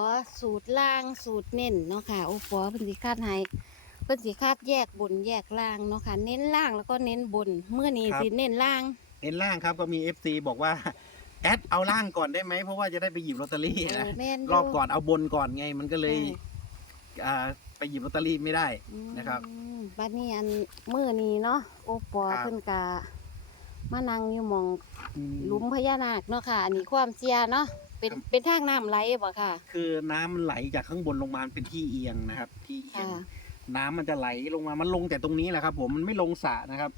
อสูตรล่างสูตรเน้นเนาะค่ะโอปอเพิ่นสิคาดให้เพิ่นสิคาดแยกบนแยกล่างเนาะค่ะ เน้นล่างแล้วก็เน้นบนเมื่อนี้ครับ สิเน้นล่าง เอ็นล่างครับก็มี FC บอกว่า แอดเอาล่างก่อนได้ไหมเพราะว่าจะได้ไปหยิบลอตเตอรี่เอนะอแม่นยู่รอบก่อนเอาบนก่อนไง มันก็เลยเอออ่าไปหยิบลอตเตอรี่ไม่ได้นะครับอืมบัดนี้อันมื้อนี้เนาะโอปอครับ เพิ่นกะมานั่งอยู่หมองหลุมพญานาคเนาะค่ะ อันนี้ความเชื่อเนาะ เป็นครับเป็นทางน้ำไหลบ่ค่ะ คือน้ำมันไหลจากข้างบนลงมาเป็นที่เอียงนะครับ ที่เอียง ค่ะ น้ำมันจะไหลลงมา มันลงแต่ตรงนี้แหละครับ ผม มันไม่ลงสระนะครับ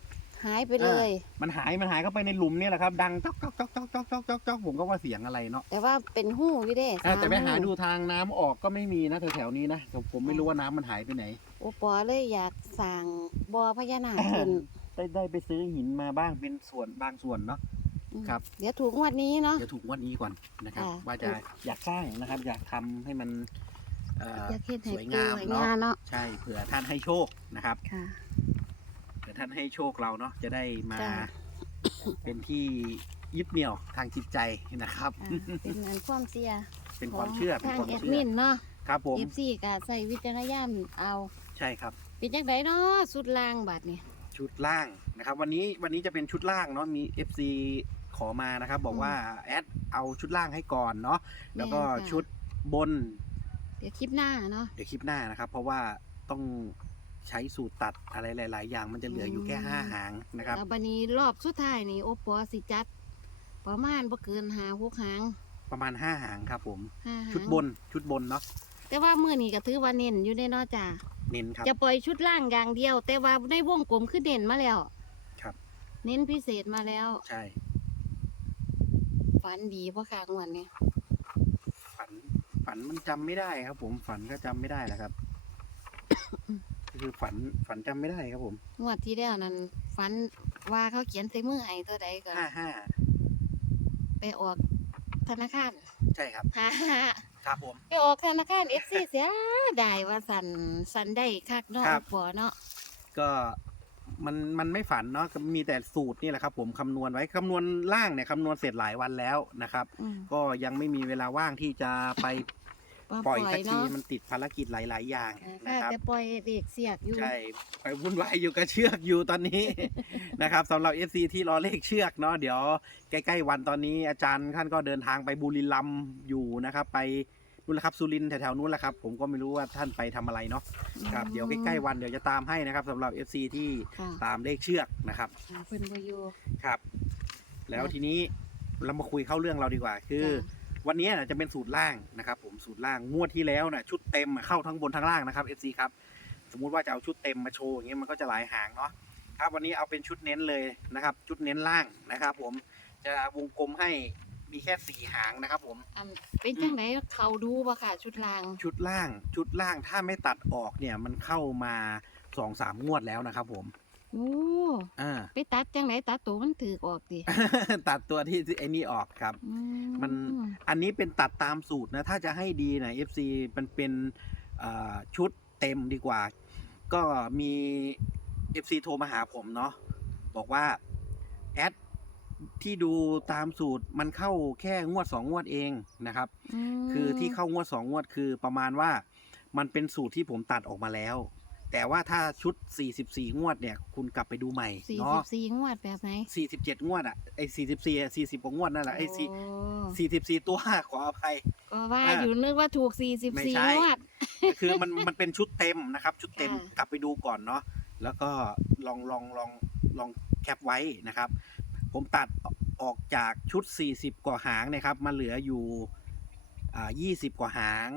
หายไปเลย มันหาย มันหายเข้าไปในหลุมเนี่ยแหละครับ ดังจ๊อกจ๊อกจ๊อกจ๊อกจ๊อกจ๊อกจ๊อกจ๊อกผมก็ว่าเสียงอะไรเนาะแต่ว่าเป็นหู้อยู่เด้อ่าแต่ไปหาสมดูทางน้ำออกก็ไม่มีนะแถวๆนี้นะแต่ผมไม่รู้ว่าน้ำมันหายไปไหน โอปอเลยอยากสั่งบ่อพญานาคขึ้นได้ได้ไปซื้อหินมาบ้างเป็นส่วนบางส่วนเนาะอืม ครับ เดี๋ยวถูกงวดนี้เนาะ เดี๋ยวถูกงวันนี้ก่อนนะครับค่ะว่าจะอยากสร้างนะครับ อยากทำให้มันเอ่ออยากเฮ็ดให้สวยปูงามให้เนาะงาเนาะใช่เผื่อท่านให้โชคนะครับค่ะ เผื่อท่านให้โชคเราเนาะจะได้มา จ้ะ เป็นที่ยึดเหนี่ยวทางจิตใจนะครับ อ่าเป็นอันความเสียเป็นความเชื่อเป็นทางความแอดเชื่อมินเนาะครับผม FC ก็ใส่วิจารณญาณเอาใช่ครับ เป็นจังไดเนาะสุดล่างบัดนี่ชุดล่างนะครับ วันนี้วันนี้จะเป็นชุดล่างเนาะมี FC ขอมานะครับ บอกว่าแอดเอาชุดล่างให้ก่อนเนาะแล้วก็ชุดบน เดี๋ยวคลิปหน้าเนาะเดี๋ยวคลิปหน้านะครับ เพราะว่าต้องใช้สูตรตัดอะไรหลาย ๆ อย่างมันจะเหลืออยู่แค่อืมห้าหางนะครับแล้วบัดนี้รอบสุดท้ายนี่โอปอสิจัด ประมาณบ่เกินหาหกหาง ประมาณห้าหางครับผมห้าหางชุดบนชุดบนเนาะแต่ว่ามื้อนี้ก็ถือว่าเน้นอยู่ได้เนาะจ้ะเน้นครับจะปล่อยชุดล่างอย่างเดียว แต่ว่าในวงกลมคือเด่นมาแล้ว ครับ เน้นพิเศษมาแล้ว ใช่ ฝันดีเพราะขางวันนี้ฝันฝันมันจำไม่ได้ครับ ผมฝันก็จำไม่ได้แหละครับ คือฝันฝันจำไม่ได้ครับผมงวดที่แล้วนั้นฝันว่าเขาเขียนใส่มือให้ตัวใดก็ห้าห้าไปออกธนาคารใช่ครับฮ่าครับผม ไปออกธนาคารเอฟซีเสียได้ว่าสันสันได้คักเนาะครับปอเนาะก็ มันมันไม่ฝันเนาะก็มีแต่สูตรนี่แหละครับ ผมคำนวณไว้คำนวณล่างเนี่ยคำนวณเสร็จหลายวันแล้วนะครับ อืม ก็ยังไม่มีเวลาว่างที่จะไปว่าปล่อยสักทีเนาะมันติดภารกิจหลาย ๆ อย่างอ่านะครับ แต่ปล่อยเด็กเสียกอยู่ ใช่ไปวุ่นวายอยู่กับเชือกอยู่ตอนนี้ นะครับสำหรับ FC ที่รอเลขเชือกเนาะเดี๋ยวใกล้ ๆ วันตอนนี้อาจารย์ท่านก็เดินทางไปบุรีรัมย์อยู่นะครับ ไป นู่นแหละครับสุรินทร์แถวๆนู้นแหละครับ ผมก็ไม่รู้ว่าท่านไปทำอะไรเนาะครับเดี๋ยวใกล้ๆวันเดี๋ยวจะตามให้นะครับสำหรับ FC ที่ค่ะตามเลขเชือกนะครับอ่าเพิ่นบ่อยู่ ครับ แล้วค่ะทีนี้เรามาคุยเข้าเรื่องเราดีกว่า คือ จ้ะวันนี้นะจะเป็นสูตรล่างนะครับ ผมสูตรล่างงวดที่แล้วนะชุดเต็มอะเข้าทั้งบนทั้งล่างนะครับ FC ครับสมมุติว่าจะเอาชุดเต็มมาโชว์อย่างเงี้ยมันก็จะหลายหางเนาะครับวันนี้เอาเป็นชุดเน้นเลยนะครับ ชุดเน้นล่างนะครับ ผมจะวงกลมให้ มีแค่สี่หางนะครับผม อันเป็นจังไดเขาดูบ่ค่ะ ชุดลาง ชุดล่างชุดล่างถ้าไม่ตัดออกเนี่ยมันเข้ามาสองสามงวดแล้วนะครับผมโอ้อ่า ไปตัดจังไดตัดตัวมันถือกออกดิตัดตัวที่ไอ้นี่ออกครับ อืมัน อันนี้เป็นตัดตามสูตรนะ ถ้าจะให้ดีนะ FC มันเป็นเอ่อชุดเต็มดีกว่า ก็มี FC โทรมาหาผมเนาะบอกว่า แอด ที่ดูตามสูตรมันเข้าแค่งวดสองงวดเองนะครับมคือที่เข้างวดสองงวดคือประมาณว่า มันเป็นสูตรที่ผมตัดออกมาแล้ว แต่ว่าถ้าชุด 44 งวดเนี่ย คุณกลับไปดูใหม่สี่สิเนาะบสี่งวดแบบไหน 47 งวดอะไอ้44อะ40กว่างวดนั่นแหละไอ้สี่โสี่สิบสี่ตัวขออภัยก็ว่าอ่าอยู่นึกว่าถูกสี่สิบไม่สี่ใช่งวด คือมันมันเป็นชุดเต็มนะครับ ชุดเต็มค่ะกลับไปดูก่อนเนาะแล้วก็ลองลองลองลองแคปไว้นะครับ ผมตัดออกจากชุด 40 กว่าหางเนะครับ มาเหลืออยู่อ่า20 กว่าหาง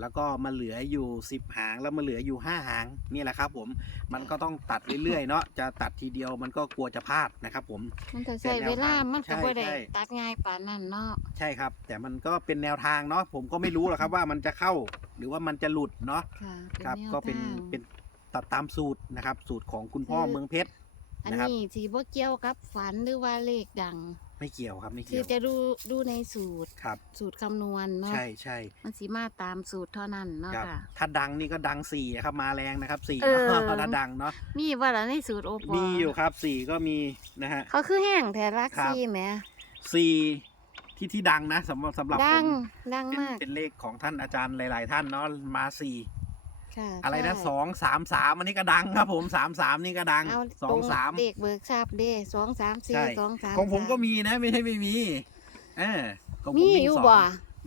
แล้วก็มาเหลืออยู่ 10 หาง แล้วมาเหลืออยู่ 5 หาง นี่แหละครับ ผม มันก็ต้องตัดเรื่อยๆเนาะ จะตัดทีเดียวมันก็กลัวจะพลาดนะครับผม มันจะใช้เวลา มันก็บ่ได้ใช่ใช่ตัดง่ายปานนั้นเนาะ ใช่ครับ แต่มันก็เป็นแนวทางเนาะ ผมก็ไม่รู้หรอกครับว่ามันจะเข้า หรือว่ามันจะหลุดเนาะค่ะครับแวก็เป็นทางเป็นตัดตามสูตรนะครับ สูตรของคุณพ่อคือเมืองเพชร อันนะครับ นี้สีบ่เกี่ยวกับฝันหรือว่าเลขดัง ไม่เกี่ยวครับไม่คืเกี่อยวจะดูดูในสูตรครับ สูตรคำนวณเนาะใช่ใช่มันสีมาตามสูตรเท่านั้นเนาะครับ ค่ะ ถ้าดังนี่ก็ดังสี่ครับมาแรงนะครับสี่เออ ถ้าดังเนาะมีว่าละในสูตรโอปอมีอยู่ครับสี่ก็มีนะฮะ เขาคือแห้งแท้รักครับ ซี่แหมสี่ที่ที่ที่ดังนะสำหรับสำหรับดังผมดังเป็นมาก เป็นเลขของท่านอาจารย์หลาย ๆ ท่านเนาะมาสี่ ค่ะอะไรนะใช่สองสามสามอันนี้ก็ดังครับ ผมสามสามนี่ก็ดังเอาสอตรงงสามเด็กเบิกทราบเด้สองสามสี่ใช่สองสามของผมก็สามีนะ ไม่ใช่ไม่มีเออของผมีวิ่งอยู่สงบ่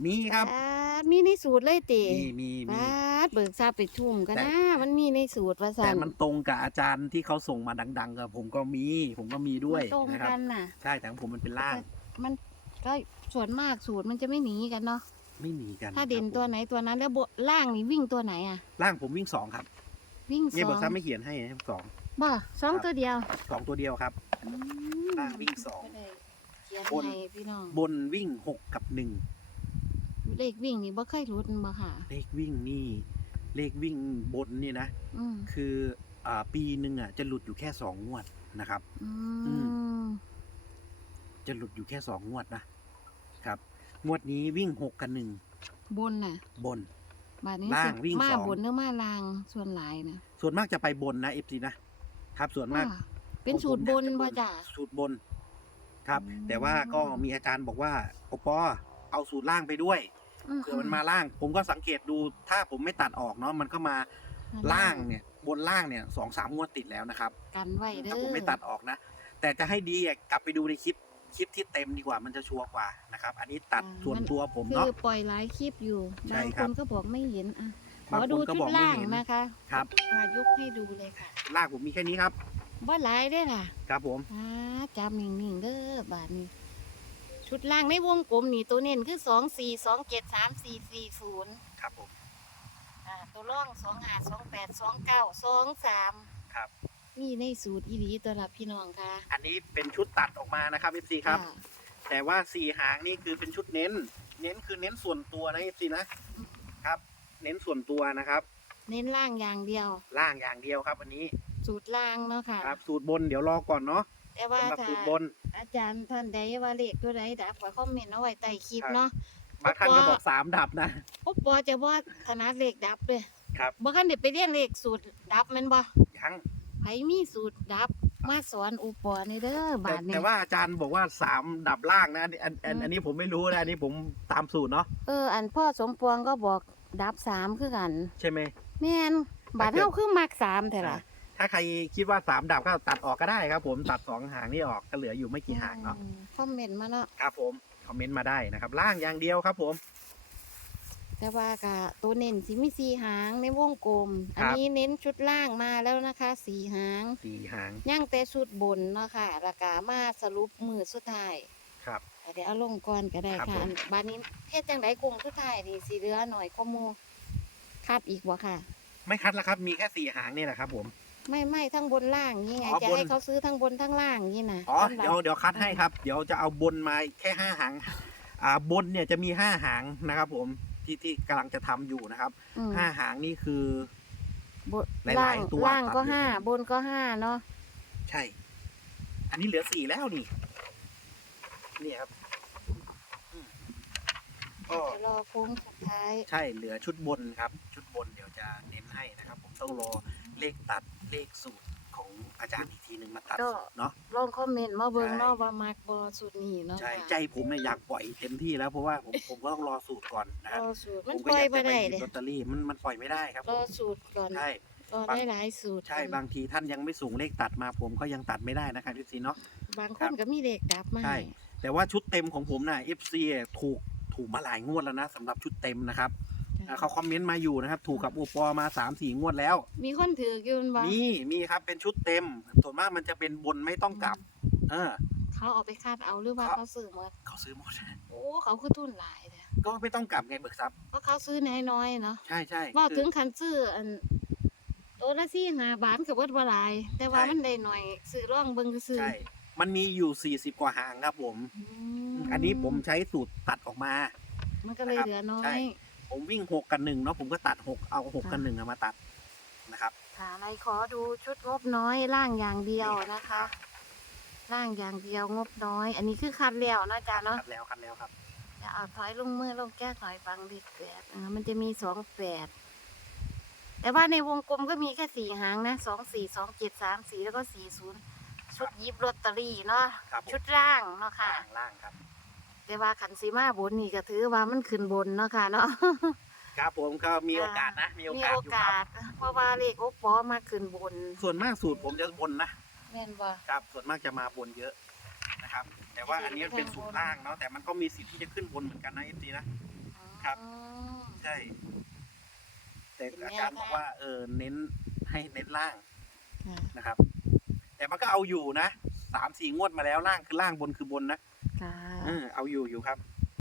มีครับปาดมีในสูตรเลยติมีมีมีปาดเบิกทราบไปทุ่มกันแต่นะมันมีในสูตรว่าแต่สั่นมันตรงกับอาจารย์ที่เขาส่งมาดัง ๆกับผมก็มี ผมก็มีด้วยมันตรงนะครับกันน่ะใช่แต่ของผมมันเป็นล่าง มันก็ส่วนมากสูตรมันจะไม่หนีกันเนาะ ไม่หนีกันถ้าเด่นครับผมตัวไหนตัวนั้น แล้วบล่างนี่วิ่งตัวไหนอะ ล่างผมวิ่งสองครับวิ่งเนี่ยสบออกงซ้ำไม่เขียนให้นะครับสองบ่สองครับตัวเดียวสองตัวเดียวครับ อืมล่างวิ่งสองก็ได้เขียนบน ให้พี่น้องบนวิ่งหกกับหนึ่งเลขวิ่งนี่บ่เคยรุดบ่ค่ะ เลขวิ่งนี่ เลขวิ่งบนนี่นะ อืมคืออ่าปีหนึ่งอะจะหลุดอยู่แค่สองงวดนะครับ อือืมจะหลุดอยู่แค่สองงวดนะครับ งวดนี้วิ่งหกกับหนึ่งบนน่ะ บน บาดนี้ล่างสิวิ่งมาสอง บนหรือมาล่างส่วนหลายนะส่วนมากจะไปบนนะเอฟซีนะครับ ส่วนมากว่าเป็นของผมสูตรบนเยจะบ่จ้ะ สูตรบน ครับ อืม แต่ว่าก็มีอาจารย์บอกว่าโอปอเอาสูตรล่างไปด้วยเผื่อมันมาล่าง ผมก็สังเกตดูถ้าผมไม่ตัดออกเนาะมันก็มาล่างเนี่ย บนล่างเนี่ยสองสามงวดติดแล้วนะครับ กันไว้เด้อถ้าผมไม่ตัดออกนะ แต่จะให้ดีอะกลับไปดูในคลิป คลิปที่เต็มดีกว่ามันจะชัวร์กว่านะครับ อันนี้ตัดส่วนตัวผมคืเนาะ อปล่อยหลายคลิปอยู่ใช่บางคครับนก็บอกไม่เห็นอะขบางอคนดูก็ชุบดอกไม่ล่างเห็นนะคะครับมายกให้ดูเลยค่ะล่างผมมีแค่นี้ครับ ว่าหลายได้อล่ะครับผม อ่าจับนิ่งๆเด้อบาทนี้ ชุดล่างในวงกลมนี่ตัวเน้นคือสองสี่สองเจ็ดสามสี่สี่ศูนย์ครับผม อ่าตัวร่องสองห้าสองแปดสองเก้าสองสามครับ มีในสูตรอีหลีตัวละพี่น้องค่ะอันนี้เป็นชุดตัดออกมานะครับ FC ครับอ่าแต่ว่าสี่หางนี่คือเป็นชุดเน้น เน้นคือเน้นส่วนตัวนะ FC นะครับ เน้นส่วนตัวนะครับ เน้นล่างอย่างเดียว ล่างอย่างเดียวครับ อันนี้สูตรล่างเนาะค่ะ ครับสูตรบนเดี๋ยวรอก่อนเนาะแต่ว่าสำหรับถ้าสูตรบน อาจารย์ท่านใดว่าเลขตัวใดดับขอคอมเมนต์เอาไว้ใต้คลิปเนาะบางท่านก็บอกสามดับนะพวกบอจะว่าถนัดเลขดับเลยครับ บ่คันเด็ไปเรียนเลขสูตรดับแมันบ่ยัง ไผมีสูตรดับ มาสอนอุปอนี่เด้อแต่บาทนี้แต่ว่าอาจารย์บอกว่าสามดับล่างนะอันอันอันอืมอันนี้ผมไม่รู้นะอันนี้ผมตามสูตรเนาะเออ อันพ่อสมปวงก็บอกดับสามคือกัน ใช่ไหม แม่นบาทถ้าเกิดเฮาคือมักสามแต่ละอ่าถ้าใครคิดว่าสามดับก็ตัดออกก็ได้ครับ ผมตัดสองหางนี่ออกก็เหลืออยู่ไม่กี่หางเนาะอืมคอมเมนต์มาเนาะ ครับผมคอมเมนต์มาได้นะครับ ล่างอย่างเดียวครับผม แต่ว่ากะตัวเน้นสิมีสี่หางในวงกลมคอัรันบนี้เน้นชุดล่างมาแล้วนะคะสี่หางสี่หางย่างแต่ชุดบนเนาะค่ะแล้วก็มาสรุปมือสุดท้ายครับเดี๋ยวเอาลงก่อนก็ได้ครับค่ะผมอันบานนี้เฮ็ดจังไดกรุงสุดท้ายนี่สิเหลือหน่อยก็มูคาดอีกบ่ค่ะ ไม่คัดแล้วครับ มีแค่สี่หางนี่แหละครับ ผม ไม่ไม่ทั้งบนล่างนี่ไงอ๋อจะบนให้เขาซื้อทั้งบนทั้งล่างนี่นะอ๋อสำหรับเดี๋ยวเดี๋ยวคัดให้ครับ เดี๋ยวจะเอาบนมาแค่ห้าหางอ่าบนเนี่ยจะมีห้าหางนะครับ ผม ที่ที่กำลังจะทำอยู่นะครับอืมห้าหางนี่คือ บนหลายๆล่างตัวล่างก็ตัดอยู่ ห้าบนก็ห้าเนาะใช่ อันนี้เหลือสี่แล้วนี่ นี่ครับอืมก็ เดี๋ยวรอโค้งสุดท้าย ใช่เหลือชุดบนครับ ชุดบนเดี๋ยวจะเน้นให้นะครับ ผมต้องรอเลขตัดเลขสูตร ของอาจารย์อีกทีหนึ่งมาตัดก็สูตรเนาะ ลองคอมเมนต์มาเบิ่งใช่เนาะว่ามักบ่สุดนี้เนาะใช่ค่ะใจผมเนี่ยอยากปล่อยเต็มที่แล้วเพราะว่าผมผมก็ต้องรอสูตรก่อนนะครรับอสูตรผมันมปก็ล่อยอยากบ่จะไปได้หยิบเด้ลอตเตอรี่มันมันปล่อยไม่ได้ครับรผอมสูตรก่อนใช่ รอบางได้หลายสูตรใช่บางทีท่านยังไม่ส่งเลขตัดมาผมก็ยังตัดไม่ได้นะครับพี่ซีเนาะ บางคครันบก็มีเลขดับมาใช่ ให้แต่ว่าชุดเต็มของผมน่ะ FC ถูกถูกมาหลายงวดแล้วนะสำหรับชุดเต็มนะครับ อ่าเขาคอมเมนต์มาอยู่นะครับ ถูกกับโอปอมา3ามสี่งวดแล้ว มีคนถืออยู่แม่นบ่มีมีครับเป็นชุดเต็ม ส่วนมากมันจะเป็นบนไม่ต้องกลับ เออ เขาเอาไปคาดเอาหรือว่าเขาเขาซื้อหมดเขาซื้อหมด โอ้เขาคือทุนหลายเลยก็ไม่ต้องกลับไงเบิกทรัพย์เพราะเขาซื้อน้อยๆเนาะใช่ใช่ว่าคือถึงคันซื้ออันตัวละสี่ห้าบาทกับวัดวหลาย แต่ว่าใช่มันได้หน่อยซื้อร่องเบิ่งก็ซื้อใช่มันมีอยู่40กว่าหางครับผมมอันนี้ผมใช้สูตรตัดออกมา มันก็เลยนะครับเหลือน้อใช่ย ผมวิ่ง6กันหนึ่งเนาะผมก็ตัด6เอา6กันหนึ่งเอามาตัดนะครับค่ะในขอดูชุดงบน้อยล่างอย่างเดียวนะคะ ล่างอย่างเดียวงบน้อย อันนี้คือคัดแล้วนะจ๊ะเนาะคัดแล้วคัดแล้วครับจะเอาถอยลงมือลงแก้ถอยฟังดิแปดอ่ามันจะมีสองแปดแต่ว่าในวงกลมก็มีแค่สี่หางนะสองสี่สองเจ็ดสามสี่แล้วก็สี่ศูนย์ชุดยิบลอตเตอรี่เนาะครับผมชุดร่างเนาะค่ะล่างล่างครับ แต่ว่าขันสีมาบนนี่ก็ถือว่ามันขึ้นบนเนาะค่ะเนาะ ครับผมก็มีโอกาสนะ มีโอมีกาสโออยู่คการับ ส เพราะว่าเลขโอปอมาขึ้นบนส่วนมากสูตรผมจะบนนะแม่นบ่ ครับ ส่วนมากจะมาบนเยอะนะครับ แต่ว่าอันนี้มันเป็นสูตรล่างเนาะแต่มันก็มีสิทธิ์ที่จะขึ้นบนเหมือนกันนะเอฟซีนะ ครับอืมใช่ แต่เป็นแนวอาจารย์บอกว่าเออเน้นให้เน้นล่างค่ะนะครับ แต่มันก็เอาอยู่นะสามสี่งวดมาแล้วล่างคือล่างบนคือบนนะ ค่ะ เออเอาอยู่อยู่ครับ